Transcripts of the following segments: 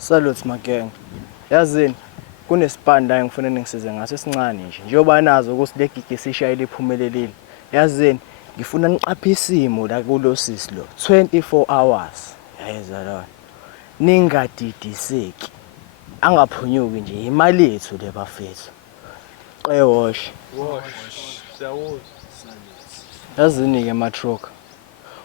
Salute mageng. Yazini kunesipani la engifuna ningisize ngaso esincane nje. Njengoba nazo ukuthi le gigi sishayile iphumelelile. Yazini ngifuna niqaphe isimo la kulo sisi lo 24 hours. Yayeza lo. Ningadidiseki. Angaphunyuki nje imali yethu le bafethu. Qewosh. Wash. Siyawuza. Yazini ke matroka.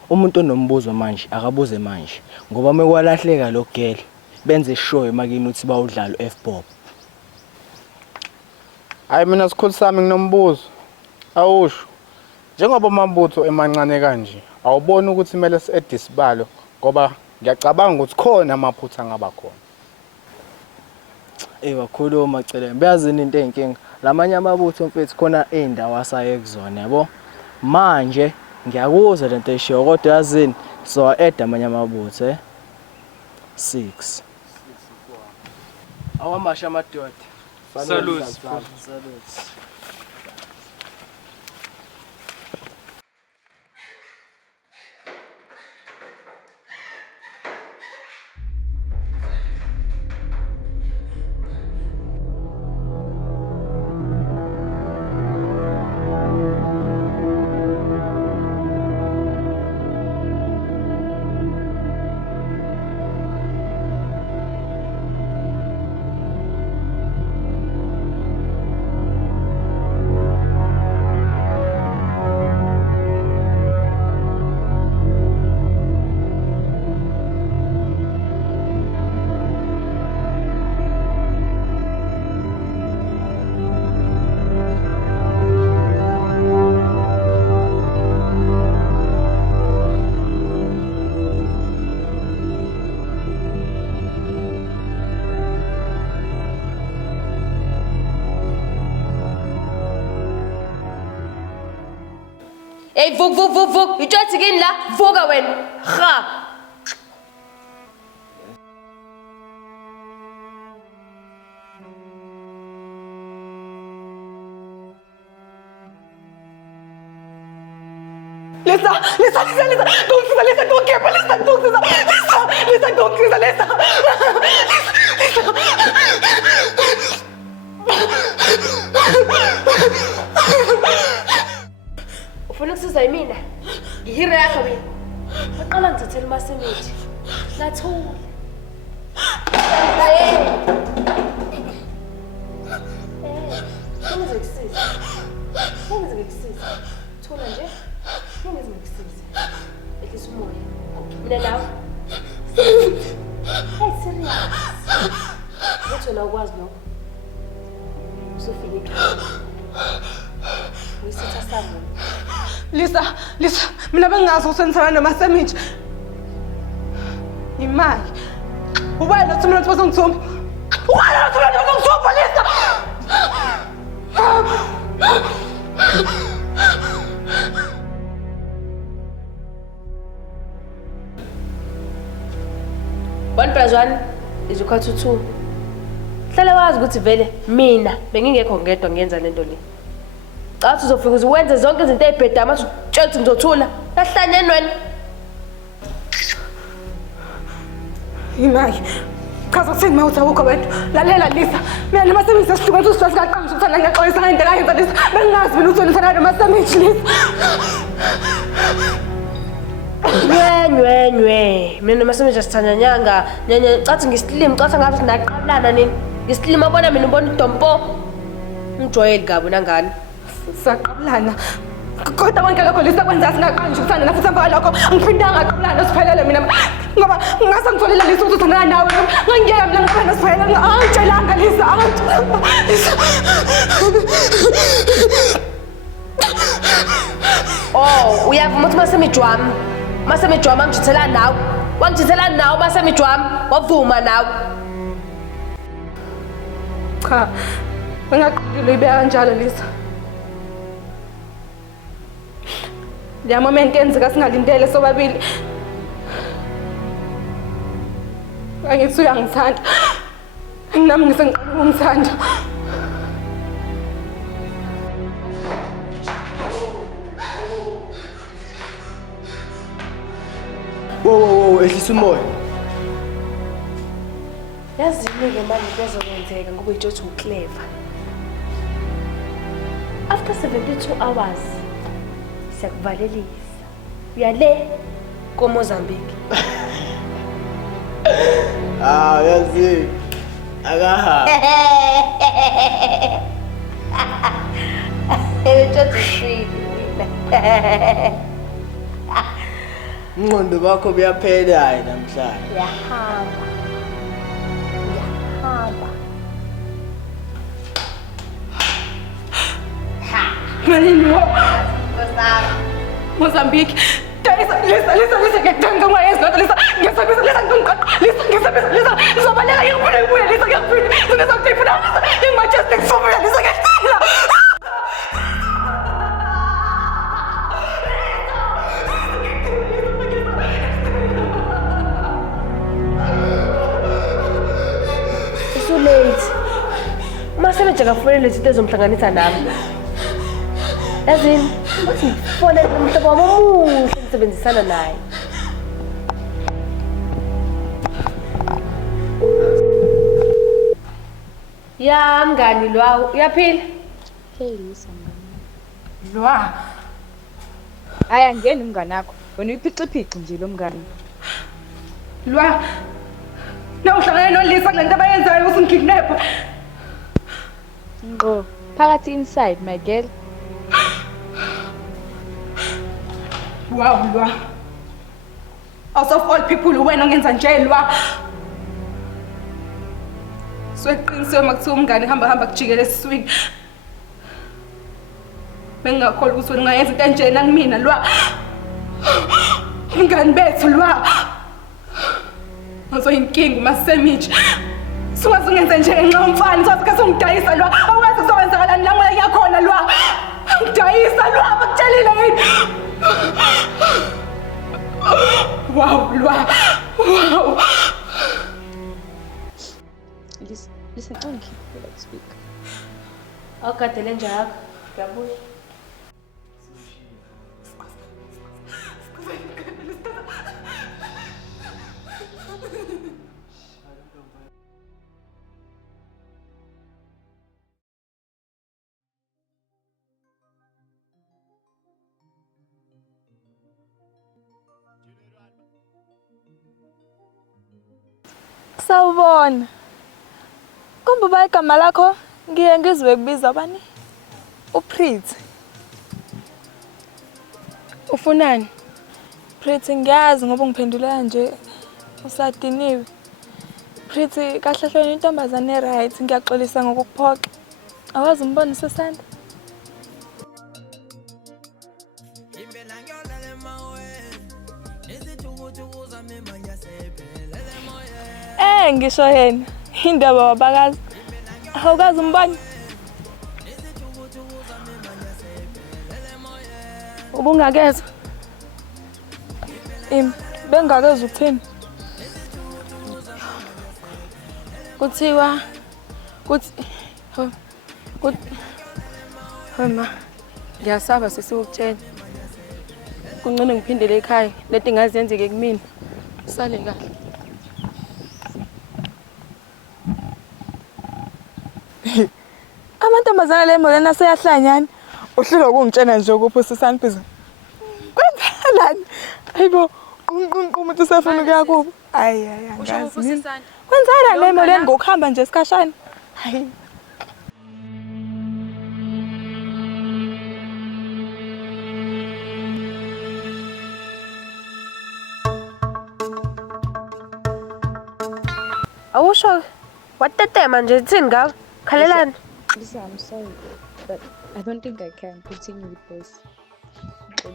Umuntu onombuzo manje akabuze manje ngoba mekwalahleka lo girl benze sure emakini uthi bawudlala F-pop. Hayi mina sikhulu sami nginombuzo. Awusho. Njengoba amabutho emancane kanje, awuboni ukuthi kumele si-edisibalo ngoba ngiyacabanga ukuthi khona amaphutha angaba khona. Wakhuluma Celeni. Beyazini into eyinkinga. Lamanye amabutho mfethu khona eindawo asaye kuzona yabo. Manje ngiyakuzwa lento eshiyo kodwa yazini so add amanye amabutho 6. Awamasha amadoda. Salute. Salute. Hey, vuk. Je tjot again la. Vuga wen. Ga. Lisa, don't care, Lisa. Ufuna ukusiza yimina? Ihira yakho mina. Aqala ngithathela masemeji. Ngathula. Hey. Ngikusiza. Thola nje. Ngikusiza. Ehlisa umoya. Mina nawe. Hey, serious. Uthi la ukwazi lokho. Usufike ekhaya. Uyisitha sami. Lisa, mina bengazi usenzana nomasemeji. Imali. Wena uthi mina uzongithumba. Lisa. One plus one is equal to 2. Hlala wazi ukuthi vele mina bengingekho ngedwa ngiyenza lento le. Cathi uzofika uwenze zonke izinto ezibhedama uthi ngizothula. Lahlanye wena. Imali. Chaza kuthini mawuthi awukho wena. Lalela Lisa. Mina nomasemeji sesihlukaniswa singaqanga ukuthanda ngiyaxolisa ngento kayenza Lisa. Bengazi mina ukuthi wena nomasemeji Lisa. Nywe. Mina nomasemeji asithanyanyanga. Cathi ngisilimi, cathi ngathi sinaqalana nini. Ngisilimi abona mina ubona udompo. Ngijwayele kabi nangani. Saqabulana. Kodwa konke lokho Lisa kwenza singaqanji ukuthanda nafuthi emva lokho angiphindanga ngaqabulana siphelele mina ngoba ngase ngitholile Lisa ukuthi uthanda nawe ngangiyeka mina ngifana siphelele angitshelanga Lisa Oh, uyavuma ukuthi masemijwami angijithela nawe. Wangijithela nawe masemijwami, wavuma nawe. Cha. Ngingaqondile ibeka kanjalo Lisa. Le moment enzeka singalindele sobabili. Angithi uyangithanda. Nami ngisengiqala ukumthanda. Whoa, ehlisa umoya. Yazini-ke manje kuyazokwenzeka ngoba itshothi uclever. After 72 hours, siyakuvalelisa. Uyale koMozambique. Yazi. Akaha. Itshothi sweet. Umqondo wakho buyaphela namhlanje. Uyahamba. Malini wo. Mozambique. Lisa, ngiyakudanga ngwayenza lento Lisa. Ngiyasabisa Lisa ngiyasabisa Lisa. Ngizobaleka ngibuye Lisa ngiyakufuna. Ngizokufuna Lisa. Ngimajestic sofuna Lisa ngiyacela. It's too late. Masebenza kafonele izinto ezomhlanganisa nami. Yazini, uthi fonele umhlobo wami omuhle ngisebenzisana naye. Ya mngani lwawo, uyaphila? Hey Lisa mngani. Lwa. Haya ngeni mngani wakho. Wena uyiphixiphici nje lo mngani. Lwa. Nawuhlangana noLisa ngento abayenzayo usingikidnap. Ngqo, phakathi inside my girl. Wow, Lwa. Out of all people wena ongenza nje Lwa. Sweqiniswe makuthiwa umngane hamba kujikele esiswini. Bengakholwa ukuthi wena ungayenza into enjena kumina Lwa. Mngani bethu Lwa. Ngizoyinkinga uMasemiji. Sungaze ungenze nje ngenxa yomfana uzofika songidayisa Lwa. Awazi kuzowenzakalani la moya yakhona Lwa. Ngidayisa Lwa bakutshelile yini? Wow Lwa. Wow. Listen, don't keep me like speak. Awugadele njalo. Ngiyabuya. Sawubona. Kumbuba igama lakho ngiye ngizwe kubiza bani? Uprithi. Ufunani? Prithi ngiyazi ngoba ungiphendula nje usadiniwe. Prithi kahle hle intombazane right ngiyaxolisa ngokukuphoxa. Awazi umbona sesanda? Ngisho yena indaba wabakazi. Awukazi umbona? Ubungakezwa? Bengakezwa ukuthini? Kuthiwa Homa. Ngiyasaba sisiwukutshela. Kungcono ngiphindele ekhaya. Leti ngazi yenzeke kumina. Sale kahle. Amantombazana lemolena seyahlanyana. Uhlelo ukungitshena nje ukuphusisana phizo. Kwenzelani? Hayibo, umuntu usafuna ukuya kubo. Hayi angazi. Kwenzela lemolena ngokuhamba nje isikhashana. Hayi. Awusho watetema nje thini ngawe? Khalelani. Lisa, I'm sorry, but I don't think I can continue with this.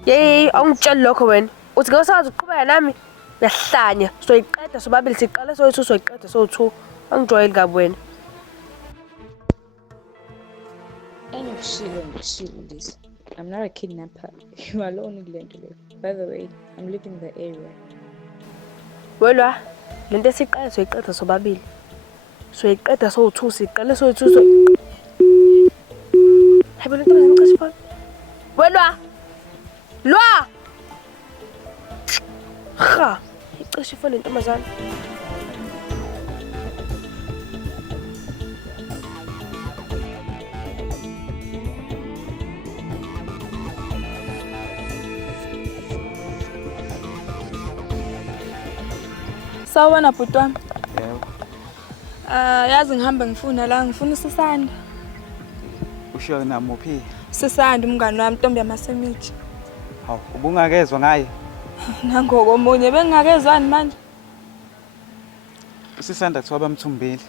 Yey, awungitshela lokho wena. Uthi ngosakazi uqhubeka nami. Uyahlanya. Soyiqeda sobabili siqala soyithu soyiqeda sowu2. Angijwayeli kabi wena. Shilo, Lisa. I'm not a kidnapper. You are alone in London. By the way, I'm leaving the area. Welwa, lento esiqala soyiqeda sobabili. Soyiqeda sowu2 siqala soyithu so. Hayibo lento ngicashe phone. Welwa. Lwa. Ha, icashe phone intombazana. Sawubona bhuti wami. Yebo. Yazi ngihamba ngifuna la ngifuna usisanda. Usho namuphi? Sisanda umngani wami Ntombi yamasemithi. Hawu, ubungakezwa ngaye? Nangokomunye bengingakezwani manje. Usisanda kuthiwa bamthumbile.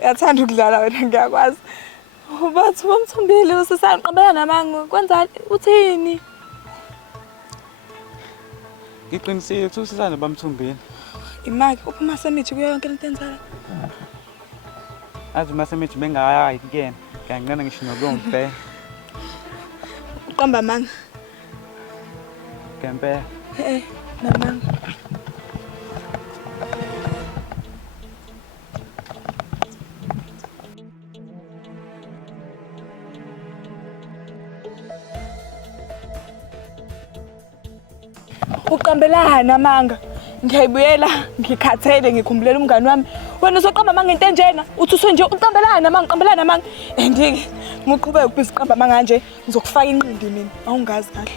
Uyathanda ukudlala wena ngiyakwazi. Bathi bamthumbile usisanda qambela namangu kwenzani uthini? Ngiqinisile ukuthi usisanda bamthumbile. Imaki uphuma semithi kuyo yonke into enzala. Azi masemithi bengayayi kuyena. Ngiyangena ngisho nokumbhe. Uqamba manga. Kempe. Namanga. Uqambelana amanga. Ngiyayibuyela ngikhathele ngikhumbulele umngani wami. Wena usoqamba amanga into enjena uthi usonje uqambelana amanga qambelana amanga. Andike ngiqhubeka ukubisa iqamba amanga nje ngizokufaka inqindi mina awungazi kahle.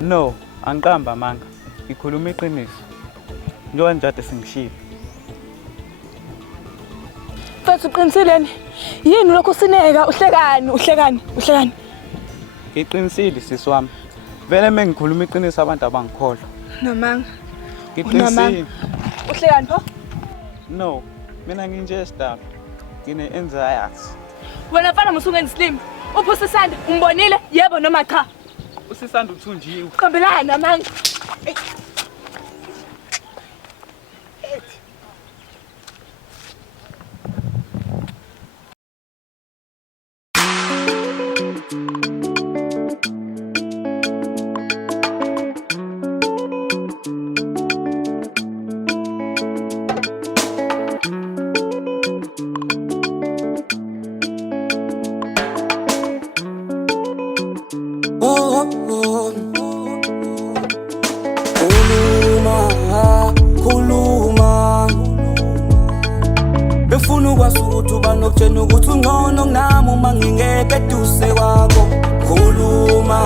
No, angiqamba manga. Ngikhuluma iqiniso. Njengoba njade singishilo. Mfethu uqinisileni yini lokho sineka uhlekani. Ngiqinisile sisi wami. Vele mengikhuluma iqiniso abantu abangikholwa. Namanga. Ngiqinisile. Uhlekani pho? No, mina nginje staff. Ngine anxiety. Wena mfana musungenzi slim. Uphusa isanda umbonile yebo noma cha? Usisanda uthunjiwe. Qambelana namanga. Befuna ukwazi ukuthi uba nokutshena ukuthi ungcono kunami uma ngingeke eduse kwakho. Khuluma.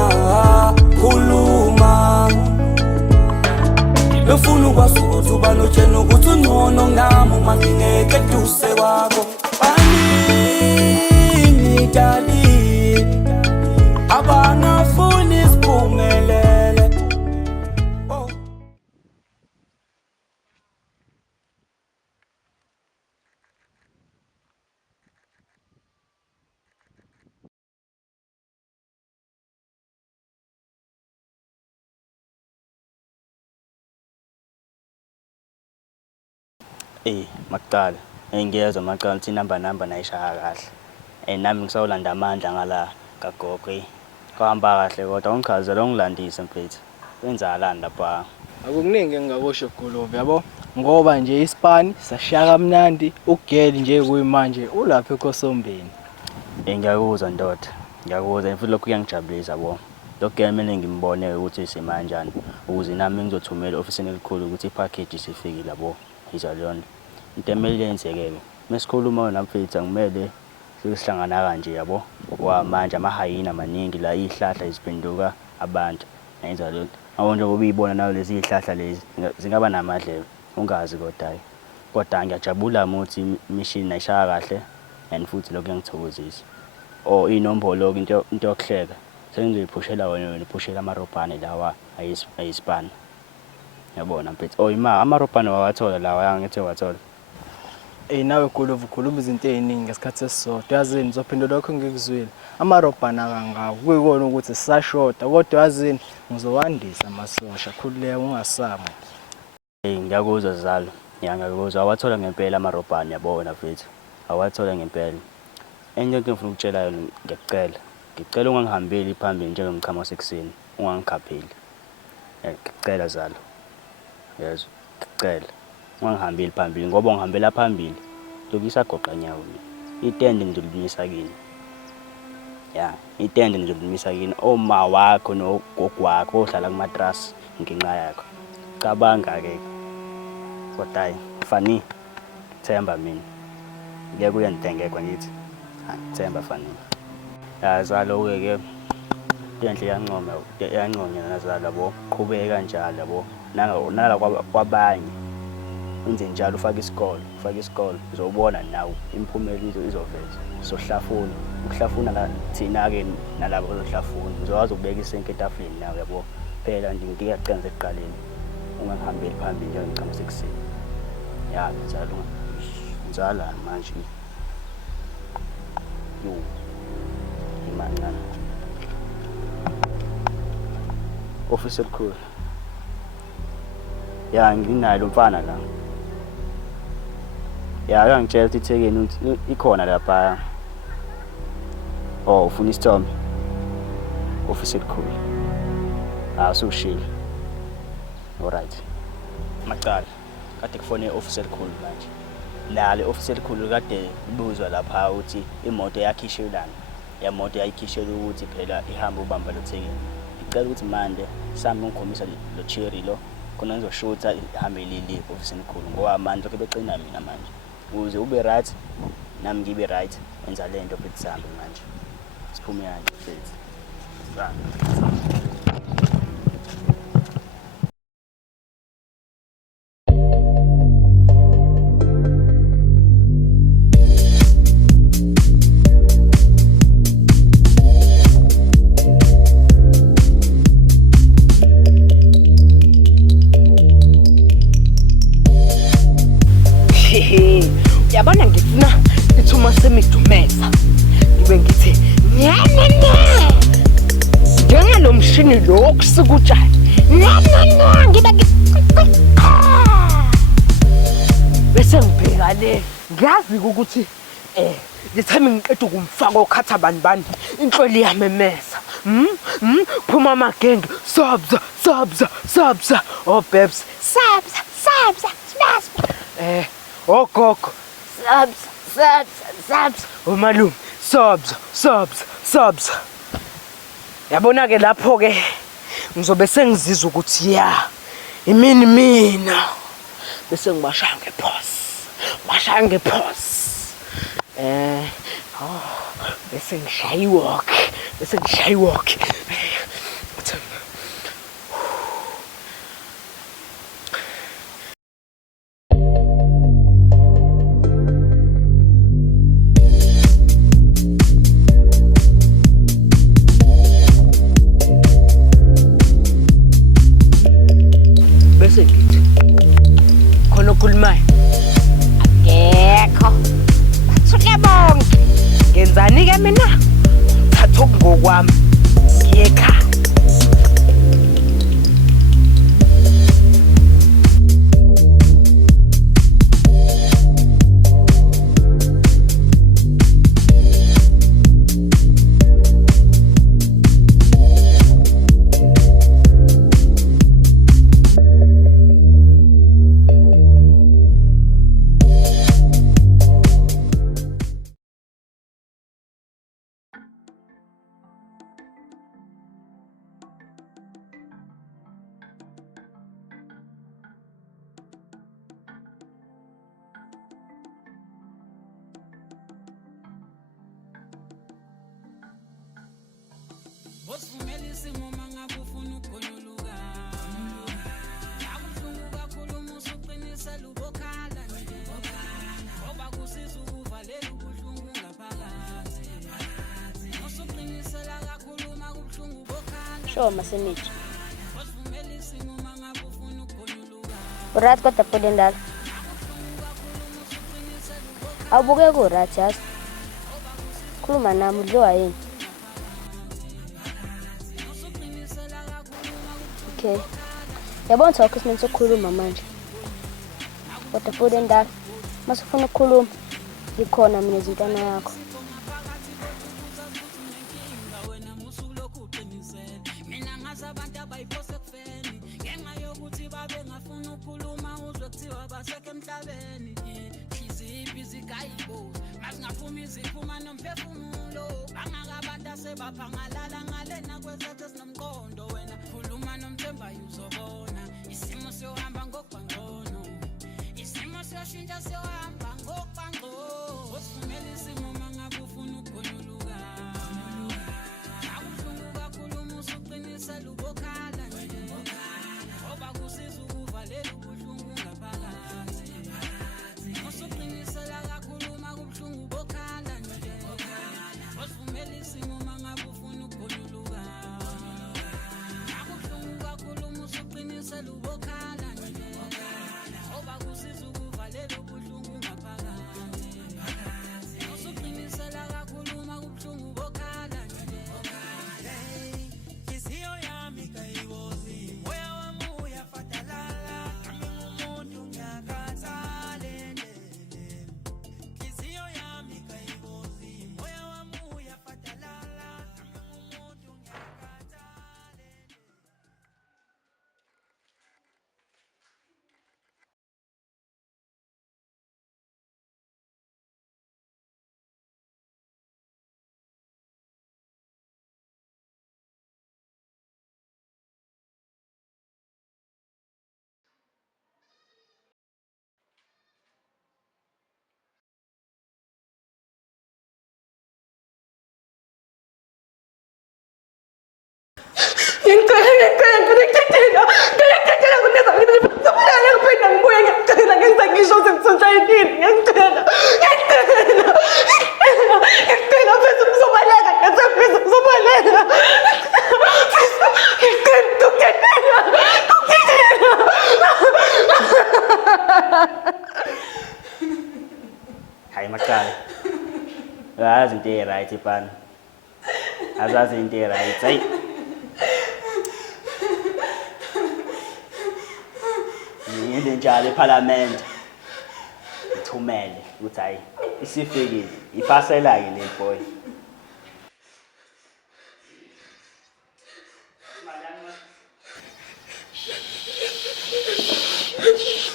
Befuna ukwazi ukuthi uba nokutshena ukuthi ungcono kunami uma ngingeke eduse kwakho. Baningi dali abangafuni isiphumelele. Makuqala engiyezwa maqala uthi number nayishaya kahle. Nami ngisawulanda amandla ngala kagogo. Kwahamba kahle kodwa ungichazela ungilandise mfethu. Wenzalani lapha? Akukuningi engingakusho Guluve yabo. Ngoba nje iSpani sashiya kamnandi ugeli nje kuyimanje ulapha eKosombeni. Ngiyakuzwa ndoda. Ngiyakuzwa futhi lokho kuyangijabulisa yabo. Lokho gemini ngimbone ukuthi isima kanjani ukuze nami ngizothumela ofisini elikhulu ukuthi ipackage isifikile yabo. Izalona into emele yenzeke mesikhuluma namfethu ngimele sihlangana kanje yabo manje amahayina maningi la ihlahla iziphenduka abantu yenza lokho awonje ngoba uyibona nayo lezi ihlahla lezi zingaba namadlelo ungazi kodwa ngiyajabula ukuthi mission ayishaya kahle and futhi lokho kuyangithokozisa inombolo into yokuhleka sengizoyiphushela wena iphushela amarobhane lawa ayispana yabona mfethu amarobhane wawathola lawa yangithi wathola nawe Guluve ukhuluma izinto eziningi ngesikhathi esisodwa yazini ngizophinde lokho ngikuzwile amarobhana kangawo kuyikona ukuthi sisashoda kodwa yazini ngizowandisa amasosha khululeka ungasama ngiyakuzwa zalo ngiyakuzwa awathola ngempela amarobhane yabona mfethu awathola ngempela enye into engifuna ukutshela yona ngicela ungangihambeli phambili njengomchamo sekuseni ungangikhapheli ngicela zalo yezwa ngicela ungangihambeli phambili ngoba ungihambela phambili lokisa goqa nyawo itende ngizolumisa kini itende ngizolumisa kini oma wakho nogogo wakho ohlala kumatras nginqa yakho cabanga ke kodwa fani themba mina ngeke uyandengekwa ngithi themba fani yazalo ke enhle yanconya nazala yabo qhubeka kanjalo yabo nala kwabanye wenze njalo ufake isikole uzobona nawe impumelelo izoveza sohlafuna ukuhlafuna thina-ke nalabo bazohlafuna uzokwazi ukubeka isenke etafuleni nawe yabo phela nje ngiyacela ekuqaleni ungangihambeli phambili njengoba ngicama sekuseni ya ngizalani manje yo imani office elikhulu ya nginayo lo mfana la ya uyangitshela ukuthi ithekeni ikhona lapha oh ufuna isithombe office elikhulu sushile alright macala kade kufone office elikhulu manje la le office elikhulu kade ibuzwa lapha ukuthi imoto yakhishelana ya moto yayikhishela ukuthi phela ihamba ubamba lo thekeni ngicela ukuthi manje sami ngikhombisa lo cherry lo khona ngizoshutha ihambe leli office elikhulu ngoba manje ke beqina mina manje uze ube right nami ngibe right enza lento futhi sihambe manje siphume yanje futhi Yabona ngifuna ithuma semidumeza ngibe ngithi nyanana njengalo mshini lo wokusika utshani nyanana ngiba bese ngibheka le ngiyazi ukuthi ngithami ngiqeda ukumfaka okhatha bani inhloli yamemeza phuma amagenge sabza oh babes sabza ogogo sabs umalume sabs yabona ke lapho ke ngizobe sengizizwa ukuthi ya imini mina bese ngibashaya ngephosi bese ngishaya iwalk khona okhulumayo akekho bathuke bonke ngenzani-ke mina thatha okungokwami ngiye ekhaya Bosivumela isimo mangabe ufuna ukukhululuka akuhlungu kakhulu musu uqinisela ubokhala nje ngoba kusiza ukuvalela ubuhlungu ngaphakathi musu uqinisela kakhulu makubuhlungu ubokhala Sure masenithi bosivumela isimo mangabe ufuna ukukhululuka urat kodwa podendala awubuke kurat yazi khuluma nami udliwa yini okay yabona ukuthi isimeni sokukhuluma manje kodwa futhi endala masifuna ukukhuluma ikhona mina izintwana yakho mina ngazi abantu abayiphose kufeni ngenxa yokuthi babe ngafuna ukukhuluma uzwe kuthiwa basekho emhlabeni iziphi izikayibozi masingaphuma iziphuma nomphefumulo bangakabantu asebaphangalala ngalena kwezethu esinomqondo wena khuluma nomthembayo uzobona isimo siyohamba ngokubangcono isimo siyoshintsha siyohamba ngokubangcono usivumela isimo mangabe ufuna ukukhululuka akuhlungu kakhulu musu uqinisela ubokhala nje ngoba kusiza ukuvalela ubuhlungu ngaphakathi ucela ubokhala nje ngoba kusiza ukuvalela ubuhlungu ngaphakathi usuqinisela kakhulu uma kubuhlungu ubokhala nje inhliziyo yami kayibozi moya wami uyafatalala nami ngumuntu ngiyakhathalele inhliziyo yami kayibozi moya wami uyafatalala nami ngumuntu ngiyakhathalele. Ngiyacela kuneza ngizobulala kuphinde ngibuye ngiyacela ngenza ngisho sengisonshayekile ngiyacela bese kuzobaleka bese kuzobaleka Hayi maqala. Yazi into right pana. Azazi into right. Hayi. Yini njalo eParliament. Ithumele uthi hayi isifikile. Ipasela ke le boy.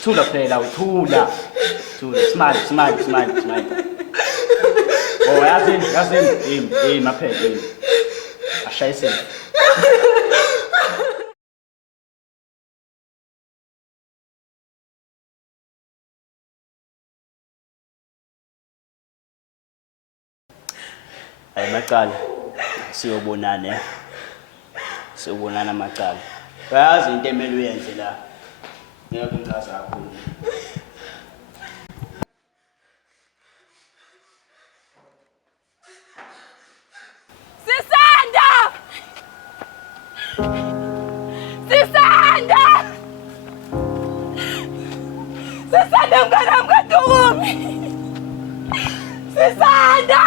Thula phela uthula. Thula smile. Oh yazini maphela ashayise. Hayi maqala siyobonana maqala. Yazi into emeli uyenze la. Ngeke ngichaza kakhulu. Sisanda mnganami kaDukumi. Sisanda!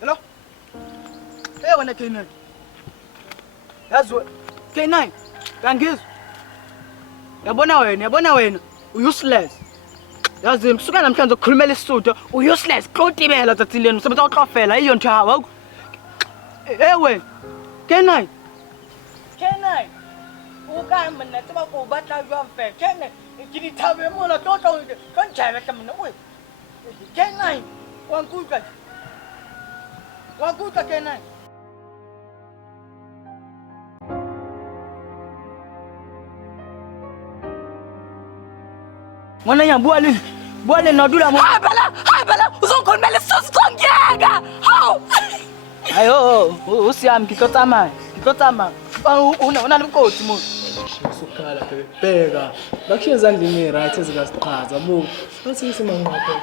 Hello? Hey wena K9. Yazi K9. Kangizwa. Yabona wena useless. Yazi msuka namhlanje ukukhulumela isisuthu useless qotibela thathileni usebenza uxofela iyo nto hawa. Hey wena K9. Ukamba nathi bakubatla jwamfe. K9 ngidithabe mona toto konjaba tamna we. K9 wankuka K9. Mwana ya bwale nadula mo. Hayi bala uzokhulumela sosongiyeka. Hawu. Ayo usiyami ngikotama. Una nokoti mo. Sukhala bheka. Bakushiya ezandleni right ezikasiqhaza buku. Bathi isimangqapho.